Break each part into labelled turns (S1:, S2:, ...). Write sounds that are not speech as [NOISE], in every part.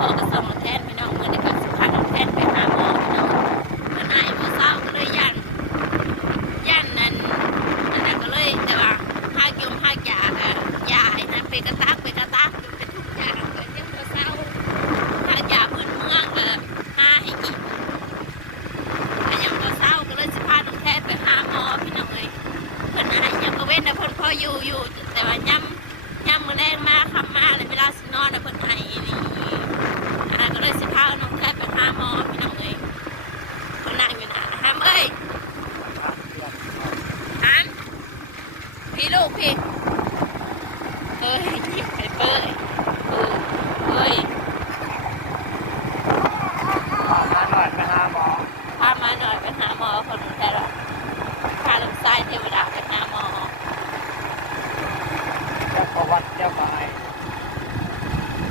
S1: Thank [LAUGHS] you. ลูกพี่เอ้ยหยิบไปเป้ยเออเอ้ย
S2: มาหน่อยไปหาหมอ
S1: พามาหน่อยไปหาหมอคนแทบพาลงไส้เทวดาไปหาหมอ
S2: เจ้าประวัติเจ้ามาไอ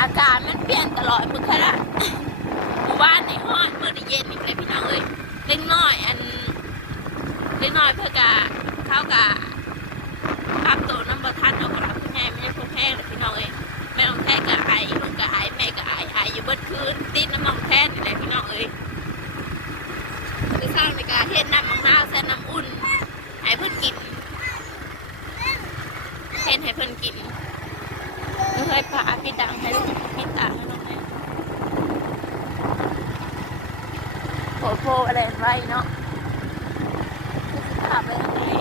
S1: อาการมันเปลี่ยนตลอดมือแค่ละหมู่บ้านในห้อนมือในเย็นอีกเลยพี่น้องเอ้ยเล็กน้อยอันเล็กน้อยเพื่อกะเข้ากะ ปรับตัวน้ำบะทันเอากระพุ้แห้งไม่ใช่คนแห้งเลยพี่น้องเอ้ยแม่น้องแท้กะไอลูกกะไอแม่กะไอไออยู่เบิดคืนติดน้ำมันแท้นี่แหละพี่น้องเอ้ยคือสร้างในกาเฮ็ดน้ำมะนาวแซ่น้ำอุ่นให้เพิ่นกินเฮ็ดให้เพิ่นกินไม่เคยผ่าปิดดังให้ลูกปิดตาให้น้องแม่โผล่โผล่อะไรไว้เนาะ ขับเลยตรงนี้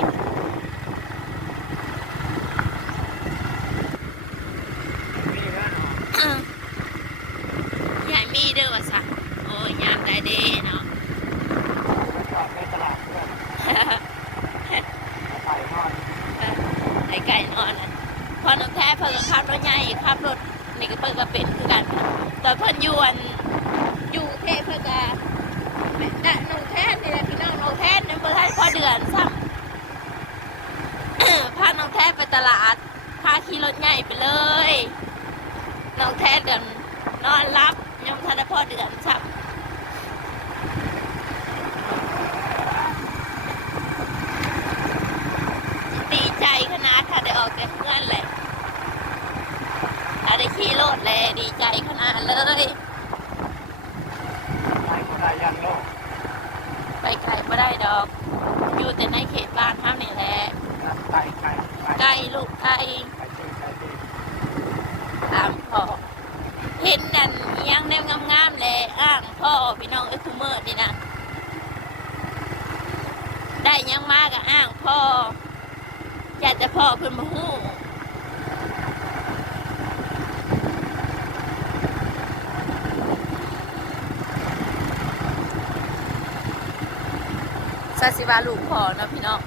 S2: มีเงินหรอ
S1: ใหญ่มีเด้อวะสะโอ้ยยามได้เด้เนาะ
S2: จอดในตลาดเพื่อนไปนอน
S1: ไอ้ไก่นอนน่ะพอน้องแท้เพิ่นก็ขับรถใหญ่ขับรถนี่ก็เพิ่นก็เป็นคือกันแต่เพิ่นยู่อันอยู่เทพเพิ่นก็น่ะน้องแท้นี่แหละพี่น้องนงแท้นี่บ่ทันพอเดือนซ้ำพาน้องแท้ไปตลาดพาขี่รถใหญ่ไปเลยน้องแท้เดือนนอนรับยังทันได้พอเดือนซ้ำดีใจขนาดถ้าได้ออกจากเพื่อนเลย ได้ขี่รถเลยดีใจขนาดเลย
S2: ไปคนใดยันโลก
S1: ไปไกลไม่ได้ดอก อยู่แต่ในเขตบ้านเท่านี่แหละ
S2: นัดไก่ไก่
S1: ใกล้ลูกใกล้
S2: ไก่ตีไก่ตี
S1: ตามพ่อเห็นนั่นอิหยังแนวงามๆเลยอ้างพ่อพี่น้องไอ้คูเมอร์นี่นะได้หยังมากอะอ้างพ่ออยากจะพ่อเพิ่นมาหู้ซาสิวาลูกพ่อเนาะพี่น้อง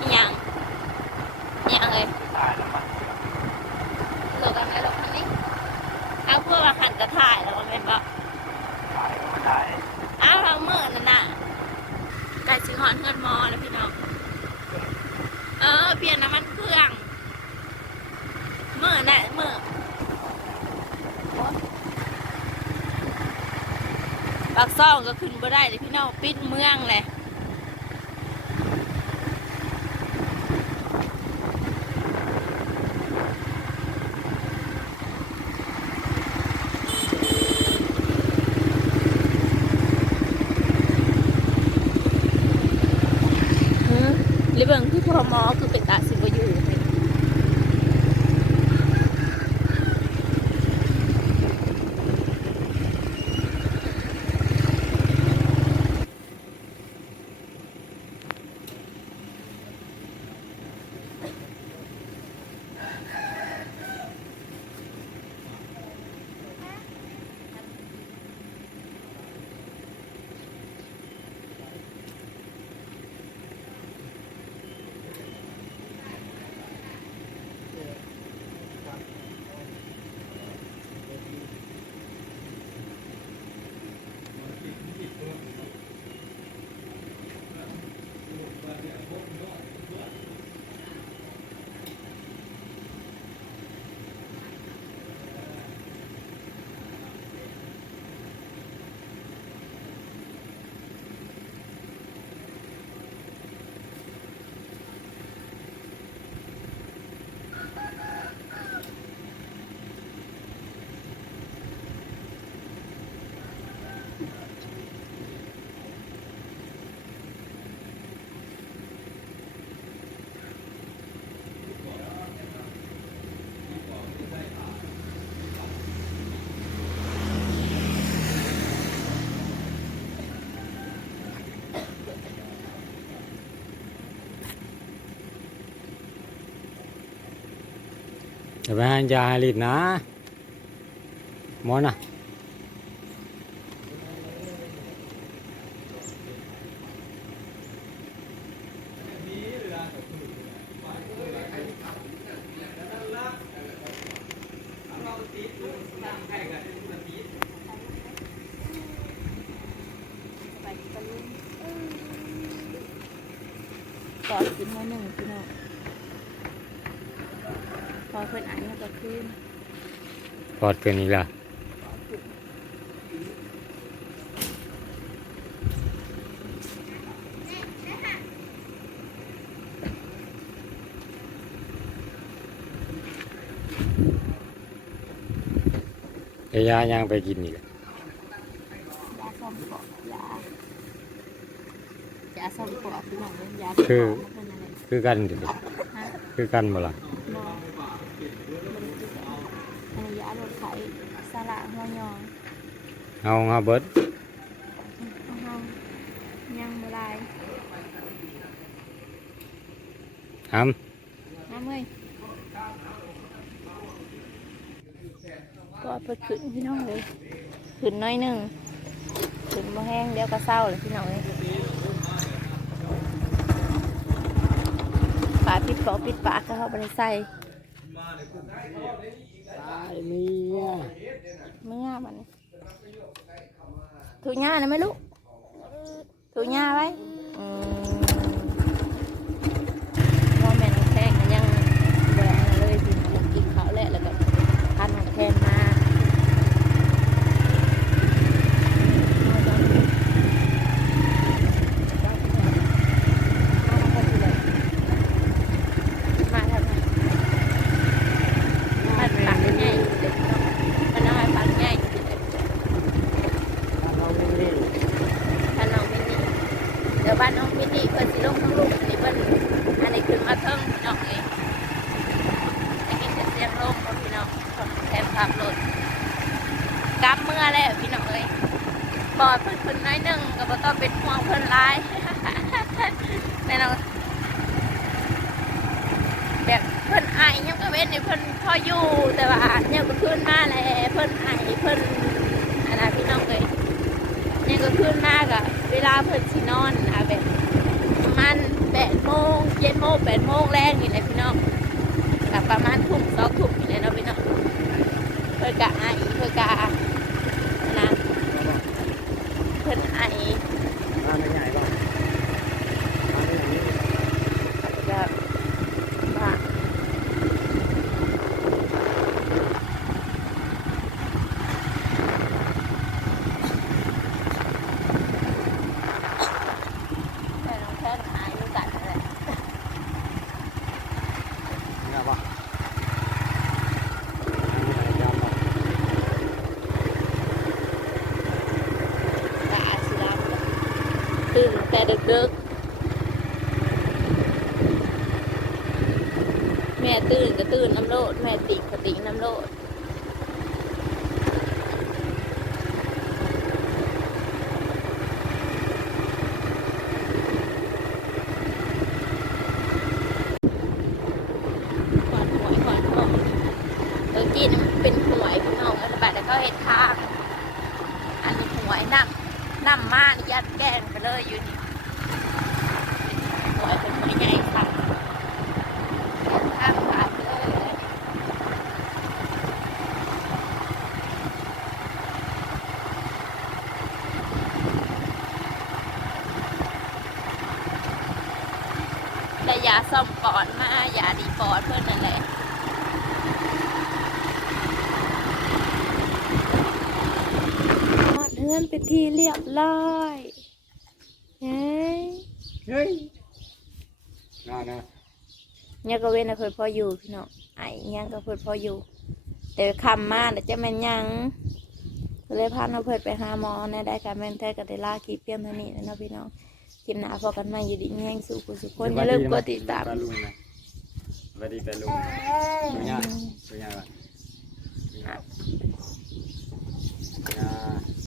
S1: อิหยังอิหยังเลยโลกันไหมโลกันนี้เอาเพื่อว่าหันกระถ่ายแล้วมันเป็นแบบอ้าวเราเมื่อนั่นน่ะไก่สิหอนเงินมอแล้วพี่น้อง เออ เปลี่ยนน้ำมันเครื่อง เมื่อน่ะเมื่อ ปากซ่องก็ขึ้นบ่ได้เลยพี่น้องปิดเมืองเลยหรือเบิ่งที่พมอคือเป็นตาสิ บอยู่
S3: อย่าไปให้ยาให้ลิดนะหมอนะ
S1: ไปกันลุงก่อนกินมาหนึ่ง พี่น้องพอเพิ่นอันนี้ก็ขึ้น
S3: ปอดเกินอีกและเดี๋ยวยายังไปกินอีกอะ
S1: ยาซ่อมเกาะยายาซ่อมเกาะพี่น้องเล่นยาซ่อมเกาะมันเป็นอะไร
S3: คือกันดิ
S1: ฮะ
S3: คือกันบ่ล่ะ
S1: นอนบริจิต อันนี้ยาลดไขสาระหัวยอง
S3: เอาเงาเบิด
S1: เอาเฮายังบ่ลาย
S3: ท
S1: น้ำเอ้ยก็เพิ่นขึ้นพี่น้องเลยขึ้นน้อยหนึ่งขึ้นบ่แห้งเดี๋ยวก็เศร้าเลยพี่น้องเลยปากปิดปอกปิดปากก็เข้าไปในใส่
S3: ตายเมีย
S1: ไม่ง่ายมันถูกง่านะไหมลูกถูกง่าไว้อืมพอแม่น้องแพงก็ยังแหวนเลยพี่น้องกินเขาวแหละแล้วก็พาน้องแพงมาทำไม มันปากง่ายเด็กเนาะมันน้อยปากง่าย
S2: เราไม่ได้
S1: ถ้าน้องมินี่เดี๋ยวบ้านน้องมินี่เพิ่นสิลงทั้งลูกนนี้เพิ่นอันนี้ขึ้นมาเทิงพี่น้องเองได้ยินแต่เสียงลมของพี่น้องของแทนขับรถกลับเมื่อแล้วพี่น้องเอ้ยบอดเพิ่นขึ้นน้อยหนึ่งก็บ่ต้องเป็นห่วงเพิ่นหลายแน่นอนแบบเพิ่นไอายยังก็เว้นในเพิ่นพออยู่แต่ว่ายังก็ขึ้นมาแล้วเพิ่นไอายเพิ่นอันนั้นพี่น้องเอ้ยยังก็ขึ้นมากอะ วลาเพิ่นสินอนอะแบบประมาณแปดโมงเย็นโมงแปดโมงแรกนี่แหละพี่น้องกับประมาณทุ่มสองทุ่มนี่แหละเนาะพี่น้องเพิ่นกะไอเพิ่นกะเพิ่นไอ
S2: มาไม่ใหญ่ป่ะมาไม่ใหญ่นี่
S1: แบบว่าแต่น้องแค่ไออยู่กันนั่นแหละ
S2: เงาป่ะ
S1: กะอาสิรับตื่นแต่ดึกๆแม่ตื่ น้ำโลดแม่ติงก็ติน้ำโลดขวานหวยขวานหวยเออกี้นี่มันเป็นหวยพี่น้องอันบัดแล้วก็เห็ดทางอันนี้หวยน้ำน้ำมานี่ยัดแกงไปเลยอยู่นี่หวยเป็นหวยใหญ่ค่ะข้างขายไปเลย แต่ยาซ่อมปอดมายาดีปอดเพื่อนนั่นแหละหมดเฮือนไปนทีเรียบร้อยเฮ้ย
S2: เฮ้ยน่านะ
S1: ยังก็เว้นให้เพิ่นพออยู่พี่น้องไอ้ยังก็เพิ่นพออยู่ แต่คำมาแต่จะแม่นหยังก็เลยพาน้องเพิ่นไปหาหมอในได้การแม่นแท้ก็ได้ลาคลิปเพียงเท่านี้นะเนาะพี่น้อง คลิปหน้าพอกันใหม่อยู่ดีมีแห่งสู่ผู้สุขคนอย่าลืมกดติดตาม
S3: ปลลุงนะสวัสดีปลาลุงดูยากดูยากว่ะดูยากดูยาก